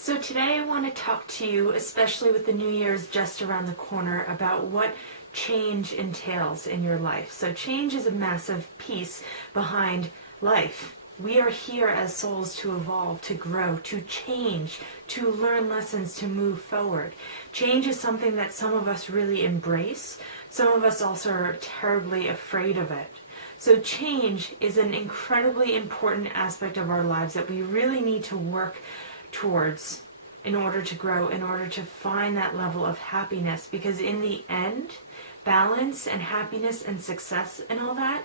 So today I want to talk to you, especially with the New Year's just around the corner, about what change entails in your life. So change is a massive piece behind life. We are here as souls to evolve, to grow, to change, to learn lessons, to move forward. Change is something that some of us really embrace. Some of us also are terribly afraid of it. So change is an incredibly important aspect of our lives that we really need to work towards in order to grow, in order to find that level of happiness. Because in the end, balance and happiness and success and all that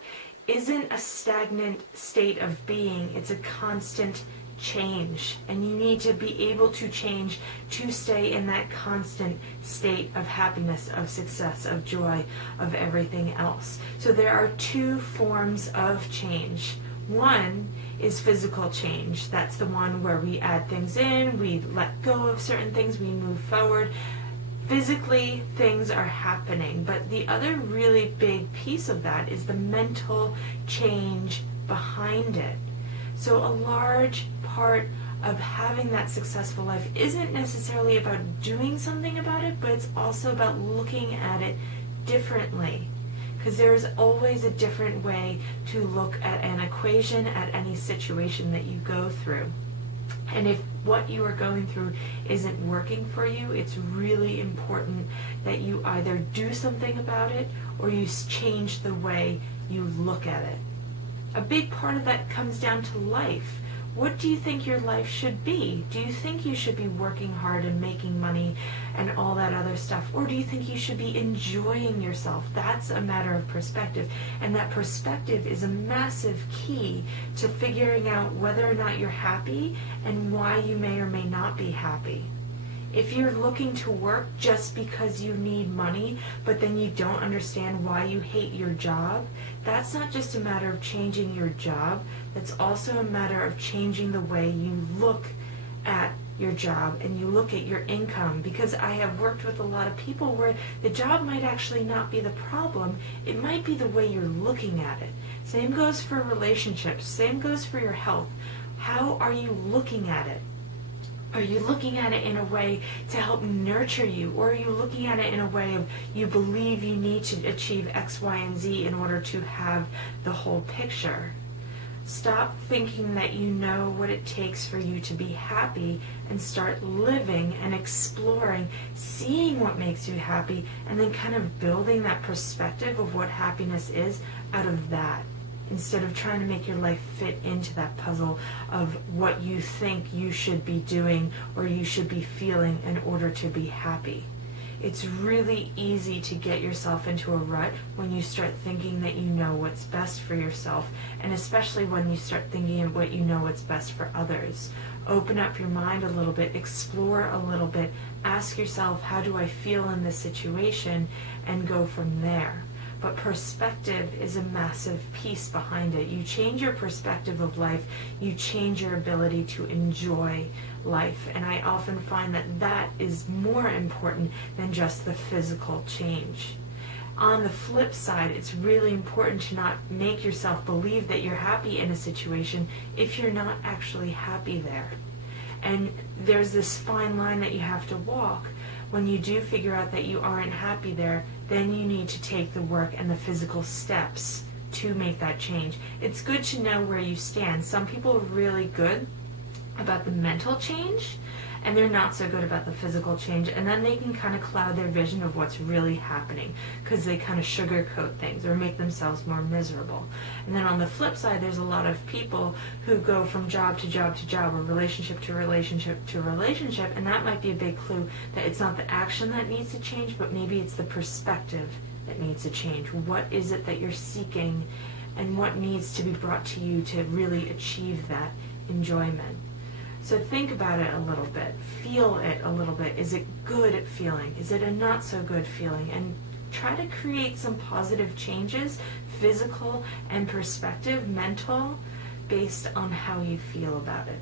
isn't a stagnant state of being. It's a constant change, and you need to be able to change to stay in that constant state of happiness, of success, of joy, of everything else. So there are two forms of change. One is physical change. That's the one where we add things in, we let go of certain things, we move forward. Physically, things are happening, but the other really big piece of that is the mental change behind it. So a large part of having that successful life isn't necessarily about doing something about it, but it's also about looking at it differently. Because there's always a different way to look at an equation, at any situation that you go through. And if what you are going through isn't working for you, it's really important that you either do something about it or you change the way you look at it. A big part of that comes down to life. What do you think your life should be? Do you think you should be working hard and making money and all that other stuff? Or do you think you should be enjoying yourself? That's a matter of perspective. And that perspective is a massive key to figuring out whether or not you're happy and why you may or may not be happy. If you're looking to work just because you need money, but then you don't understand why you hate your job, that's not just a matter of changing your job, that's also a matter of changing the way you look at your job and you look at your income. Because I have worked with a lot of people where the job might actually not be the problem, it might be the way you're looking at it. Same goes for relationships, same goes for your health. How are you looking at it? Are you looking at it in a way to help nurture you? Or are you looking at it in a way of you believe you need to achieve X, Y, and Z in order to have the whole picture? Stop thinking that you know what it takes for you to be happy and start living and exploring, seeing what makes you happy, and then kind of building that perspective of what happiness is out of that, instead of trying to make your life fit into that puzzle of what you think you should be doing or you should be feeling in order to be happy. It's really easy to get yourself into a rut when you start thinking that you know what's best for yourself, and especially when you start thinking of what you know what's best for others. Open up your mind a little bit, explore a little bit, ask yourself, how do I feel in this situation, and go from there. But perspective is a massive piece behind it. You change your perspective of life, you change your ability to enjoy life. And I often find that that is more important than just the physical change. On the flip side, it's really important to not make yourself believe that you're happy in a situation if you're not actually happy there. And there's this fine line that you have to walk. When you do figure out that you aren't happy there, then you need to take the work and the physical steps to make that change. It's good to know where you stand. Some people are really good about the mental change, and they're not so good about the physical change, and then they can kind of cloud their vision of what's really happening because they kind of sugarcoat things or make themselves more miserable. And then on the flip side, there's a lot of people who go from job to job to job, or relationship to relationship to relationship, and that might be a big clue that it's not the action that needs to change, but maybe it's the perspective that needs to change. What is it that you're seeking, and what needs to be brought to you to really achieve that enjoyment? So think about it a little bit, feel it a little bit. Is it good feeling? Is it a not so good feeling? And try to create some positive changes, physical and perspective, mental, based on how you feel about it.